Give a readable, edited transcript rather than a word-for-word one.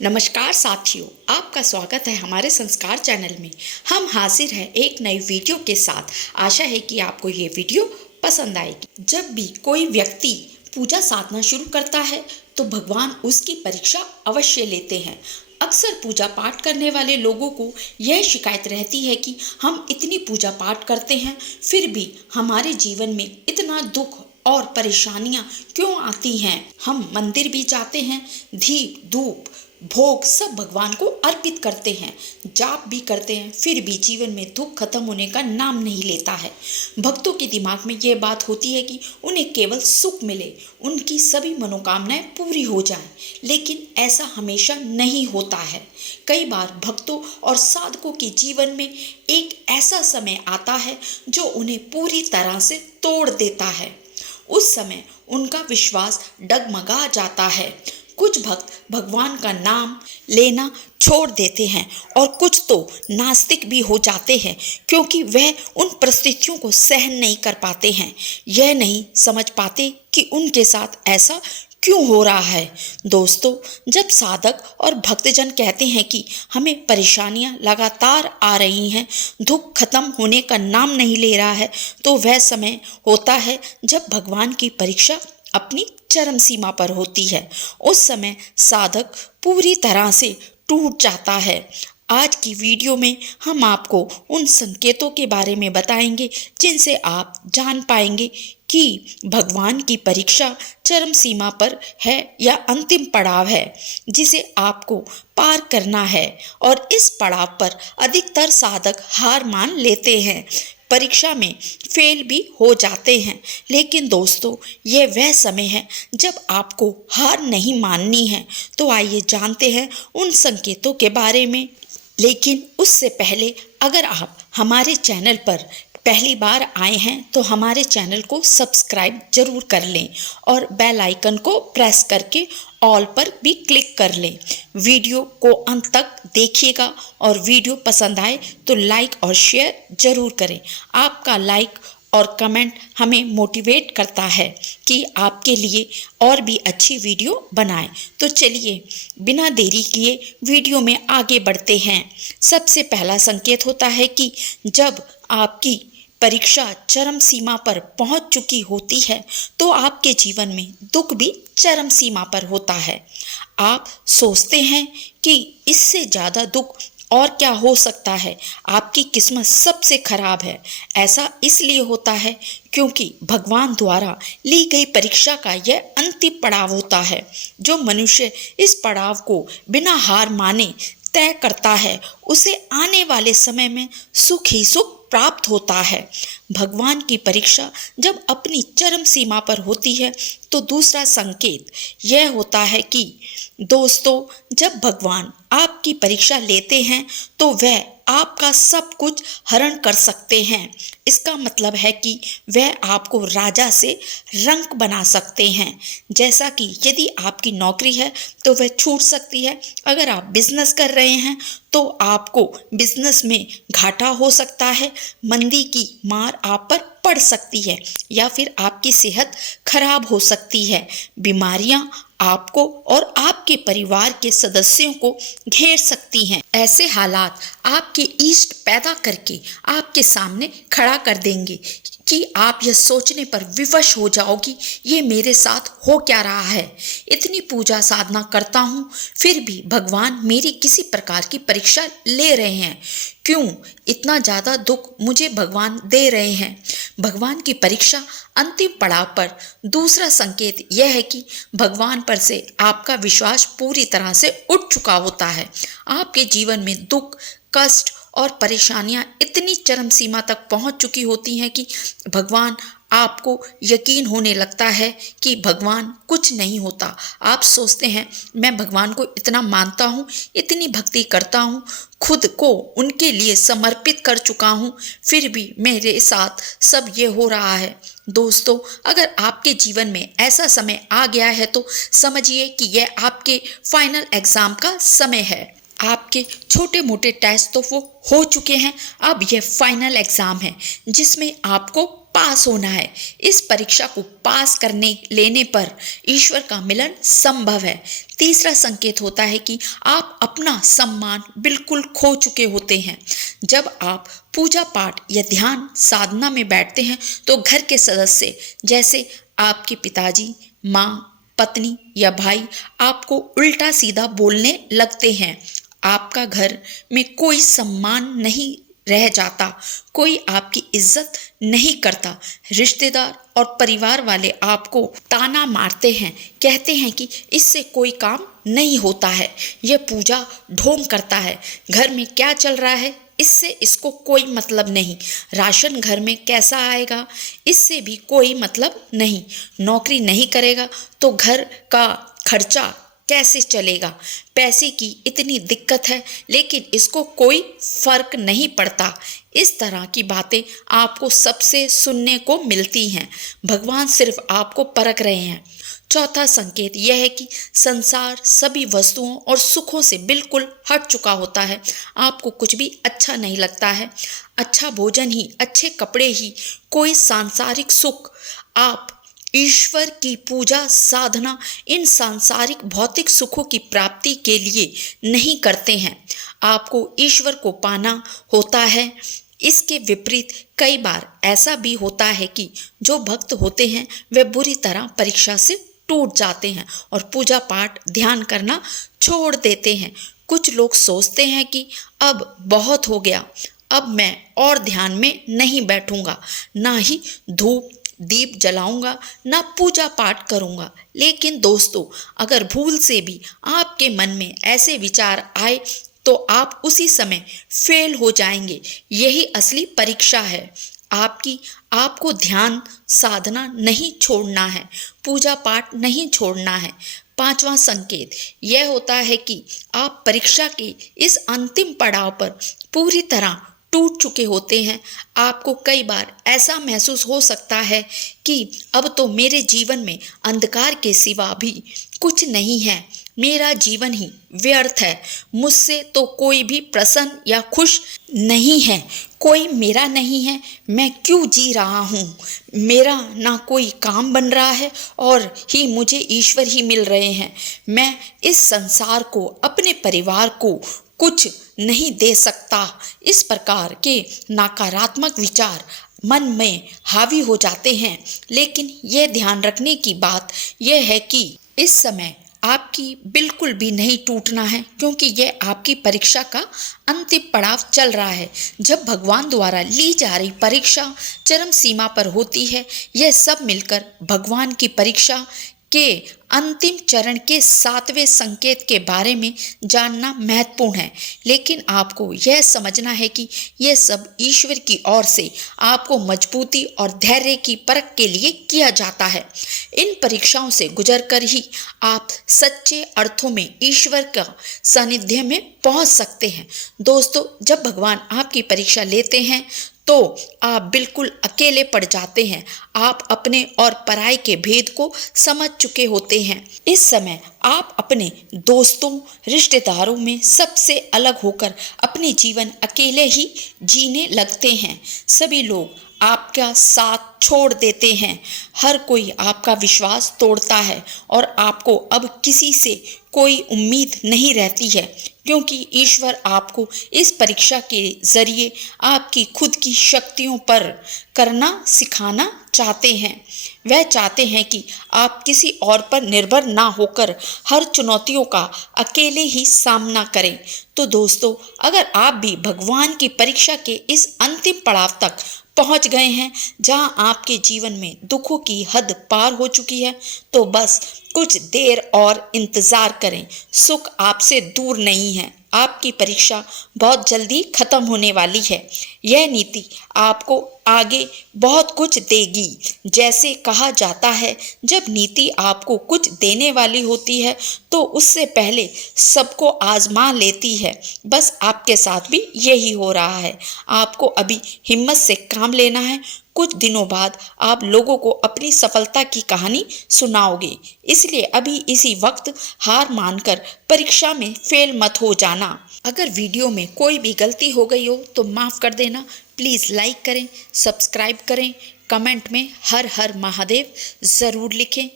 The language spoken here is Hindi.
नमस्कार साथियों, आपका स्वागत है हमारे संस्कार चैनल में। हम हाजिर हैं एक नई वीडियो के साथ। आशा है कि आपको ये वीडियो पसंद आएगी। जब भी कोई व्यक्ति पूजा साधना शुरू करता है तो भगवान उसकी परीक्षा अवश्य लेते हैं। अक्सर पूजा पाठ करने वाले लोगों को यह शिकायत रहती है कि हम इतनी पूजा पाठ करते हैं, फिर भी हमारे जीवन में इतना दुख और परेशानियां क्यों आती हैं। हम मंदिर भी जाते हैं, दीप धूप भोग सब भगवान को अर्पित करते हैं, जाप भी करते हैं, फिर भी जीवन में दुख खत्म होने का नाम नहीं लेता है। भक्तों के दिमाग में यह बात होती है कि उन्हें केवल सुख मिले, उनकी सभी मनोकामनाएं पूरी हो जाएं, लेकिन ऐसा हमेशा नहीं होता है। कई बार भक्तों और साधकों के जीवन में एक ऐसा समय आता है जो उन्हें पूरी तरह से तोड़ देता है। उस समय उनका विश्वास डगमगा जाता है। कुछ भक्त भगवान का नाम लेना छोड़ देते हैं और कुछ तो नास्तिक भी हो जाते हैं, क्योंकि वह उन परिस्थितियों को सहन नहीं कर पाते हैं। यह नहीं समझ पाते कि उनके साथ ऐसा क्यों हो रहा है। दोस्तों, जब साधक और भक्तजन कहते हैं कि हमें परेशानियां लगातार आ रही हैं, दुख खत्म होने का नाम नहीं ले रहा है, तो वह समय होता है जब भगवान की परीक्षा अपनी चरम सीमा पर होती है। उस समय साधक पूरी तरह से टूट जाता है। आज की वीडियो में हम आपको उन संकेतों के बारे में बताएंगे जिनसे आप जान पाएंगे कि भगवान की परीक्षा चरम सीमा पर है या अंतिम पड़ाव है, जिसे आपको पार करना है। और इस पड़ाव पर अधिकतर साधक हार मान लेते हैं, परीक्षा में फेल भी हो जाते हैं। लेकिन दोस्तों, यह वह समय है जब आपको हार नहीं माननी है। तो आइए जानते हैं उन संकेतों के बारे में। लेकिन उससे पहले अगर आप हमारे चैनल पर पहली बार आए हैं तो हमारे चैनल को सब्सक्राइब जरूर कर लें और बेल आइकन को प्रेस करके ऑल पर भी क्लिक कर लें। वीडियो को अंत तक देखिएगा और वीडियो पसंद आए तो लाइक और शेयर जरूर करें। आपका लाइक और कमेंट हमें मोटिवेट करता है कि आपके लिए और भी अच्छी वीडियो बनाएं। तो चलिए बिना देरी किए वीडियो में आगे बढ़ते हैं। सबसे पहला संकेत होता है कि जब आपकी परीक्षा चरम सीमा पर पहुंच चुकी होती है तो आपके जीवन में दुख भी चरम सीमा पर होता है। आप सोचते हैं कि इससे ज़्यादा दुख और क्या हो सकता है, आपकी किस्मत सबसे खराब है। ऐसा इसलिए होता है क्योंकि भगवान द्वारा ली गई परीक्षा का यह अंतिम पड़ाव होता है। जो मनुष्य इस पड़ाव को बिना हार माने तय करता है, उसे आने वाले समय में सुख ही सुख प्राप्त होता है। भगवान की परीक्षा जब अपनी चरम सीमा पर होती है तो दूसरा संकेत यह होता है कि दोस्तों, जब भगवान आपकी परीक्षा लेते हैं तो वह आपका सब कुछ हरण कर सकते हैं। इसका मतलब है कि वह आपको राजा से रंक बना सकते हैं। जैसा कि यदि आपकी नौकरी है तो वह छूट सकती है। अगर आप बिजनेस कर रहे हैं तो आपको बिजनेस में घाटा हो सकता है, मंदी की मार आप पर पड़ सकती है, या फिर आपकी सेहत खराब हो सकती है। बीमारियां आपको और आपके परिवार के सदस्यों को घेर सकती हैं। ऐसे हालात आपके इष्ट पैदा करके आपके सामने खड़ा कर देंगे कि आप यह सोचने पर विवश हो जाओगी, ये मेरे साथ हो क्या रहा है। इतनी पूजा साधना करता हूँ, फिर भी भगवान मेरी किसी प्रकार की परीक्षा ले रहे हैं। क्यों इतना ज़्यादा दुख मुझे भगवान दे रहे हैं। भगवान की परीक्षा अंतिम पड़ाव पर दूसरा संकेत यह है कि भगवान पर से आपका विश्वास पूरी तरह से उठ चुका होता है। आपके जीवन में दुख कष्ट और परेशानियां इतनी चरम सीमा तक पहुंच चुकी होती हैं कि भगवान आपको यकीन होने लगता है कि भगवान कुछ नहीं होता। आप सोचते हैं मैं भगवान को इतना मानता हूँ, इतनी भक्ति करता हूँ, खुद को उनके लिए समर्पित कर चुका हूँ, फिर भी मेरे साथ सब ये हो रहा है। दोस्तों, अगर आपके जीवन में ऐसा समय आ गया है तो समझिए कि यह आपके फाइनल एग्जाम का समय है। आपके छोटे मोटे टेस्ट तो वो हो चुके हैं, अब यह फाइनल एग्ज़ाम है जिसमें आपको पास होना है। इस परीक्षा को पास करने लेने पर ईश्वर का मिलन संभव है। तीसरा संकेत होता है कि आप अपना सम्मान बिल्कुल खो चुके होते हैं। जब आप पूजा पाठ या ध्यान साधना में बैठते हैं तो घर के सदस्य जैसे आपके पिताजी, माँ, पत्नी या भाई आपको उल्टा सीधा बोलने लगते हैं। आपका घर में कोई सम्मान नहीं रह जाता, कोई आपकी इज्जत नहीं करता। रिश्तेदार और परिवार वाले आपको ताना मारते हैं, कहते हैं कि इससे कोई काम नहीं होता है, यह पूजा ढोंग करता है, घर में क्या चल रहा है इससे इसको कोई मतलब नहीं, राशन घर में कैसा आएगा इससे भी कोई मतलब नहीं, नौकरी नहीं करेगा तो घर का खर्चा कैसे चलेगा, पैसे की इतनी दिक्कत है लेकिन इसको कोई फर्क नहीं पड़ता। इस तरह की बातें आपको सबसे सुनने को मिलती हैं। भगवान सिर्फ आपको परख रहे हैं। चौथा संकेत यह है कि संसार सभी वस्तुओं और सुखों से बिल्कुल हट चुका होता है। आपको कुछ भी अच्छा नहीं लगता है। अच्छा भोजन ही, अच्छे कपड़े ही कोई सांसारिक सुख। आप ईश्वर की पूजा साधना इन सांसारिक भौतिक सुखों की प्राप्ति के लिए नहीं करते हैं। आपको ईश्वर को पाना होता है। इसके विपरीत कई बार ऐसा भी होता है कि जो भक्त होते हैं वे बुरी तरह परीक्षा से टूट जाते हैं और पूजा पाठ ध्यान करना छोड़ देते हैं। कुछ लोग सोचते हैं कि अब बहुत हो गया, अब मैं और ध्यान में नहीं बैठूंगा, ना ही धूप दीप जलाऊंगा, ना पूजा पाठ करूंगा। लेकिन दोस्तों, अगर भूल से भी आपके मन में ऐसे विचार आए तो आप उसी समय फेल हो जाएंगे। यही असली परीक्षा है। आपको ध्यान साधना नहीं छोड़ना है, पूजा पाठ नहीं छोड़ना है। पांचवा संकेत यह होता है कि आप परीक्षा के इस अंतिम पड़ाव पर पूरी तरह टूट चुके होते हैं। आपको कई बार ऐसा महसूस हो सकता है कि अब तो मेरे जीवन में अंधकार के सिवा भी कुछ नहीं है, मेरा जीवन ही व्यर्थ है, मुझसे तो कोई भी प्रसन्न या खुश नहीं है, कोई मेरा नहीं है, मैं क्यों जी रहा हूँ, मेरा ना कोई काम बन रहा है और ही मुझे ईश्वर ही मिल रहे हैं, मैं इस संसार को, अपने परिवार को कुछ नहीं दे सकता। इस प्रकार के नकारात्मक विचार मन में हावी हो जाते हैं। लेकिन यह ध्यान रखने की बात यह है कि इस समय आपकी बिल्कुल भी नहीं टूटना है, क्योंकि यह आपकी परीक्षा का अंतिम पड़ाव चल रहा है। जब भगवान द्वारा ली जा रही परीक्षा चरम सीमा पर होती है, यह सब मिलकर भगवान की परीक्षा के अंतिम चरण के 7वें संकेत के बारे में जानना महत्वपूर्ण है। लेकिन आपको यह समझना है कि यह सब ईश्वर की ओर से आपको मजबूती और धैर्य की परख के लिए किया जाता है। इन परीक्षाओं से गुजरकर ही आप सच्चे अर्थों में ईश्वर का सानिध्य में पहुंच सकते हैं। दोस्तों, जब भगवान आपकी परीक्षा लेते हैं तो आप बिल्कुल अकेले पड़ जाते हैं। आप अपने और पराई के भेद को समझ चुके होते हैं। इस समय आप अपने दोस्तों, रिश्तेदारों में सबसे अलग होकर अपने जीवन अकेले ही जीने लगते हैं। सभी लोग आपका साथ छोड़ देते हैं, हर कोई आपका विश्वास तोड़ता है और आपको अब किसी से कोई उम्मीद नहीं रहती है, क्योंकि ईश्वर आपको इस परीक्षा के जरिए आपकी खुद की शक्तियों पर करना सिखाना चाहते हैं। वह चाहते हैं कि आप किसी और पर निर्भर ना होकर हर चुनौतियों का अकेले ही सामना करें। तो दोस्तों, अगर आप भी भगवान की परीक्षा के इस अंतिम पड़ाव तक पहुंच गए हैं, जहां आपके जीवन में दुखों की हद पार हो चुकी है, तो बस कुछ देर और इंतजार करें। सुख आपसे दूर नहीं है, आपकी परीक्षा बहुत जल्दी खत्म होने वाली है। यह नीति आपको आगे बहुत कुछ देगी। जैसे कहा जाता है, जब नीति आपको कुछ देने वाली होती है तो उससे पहले सबको आजमा लेती है। बस आपके साथ भी यही हो रहा है। आपको अभी हिम्मत से काम लेना है। कुछ दिनों बाद आप लोगों को अपनी सफलता की कहानी सुनाओगे, इसलिए अभी इसी वक्त हार मानकर परीक्षा में फेल मत हो जाना। अगर वीडियो में कोई भी गलती हो गई हो तो माफ़ कर देना। प्लीज़ लाइक करें, सब्सक्राइब करें, कमेंट में हर हर महादेव ज़रूर लिखें।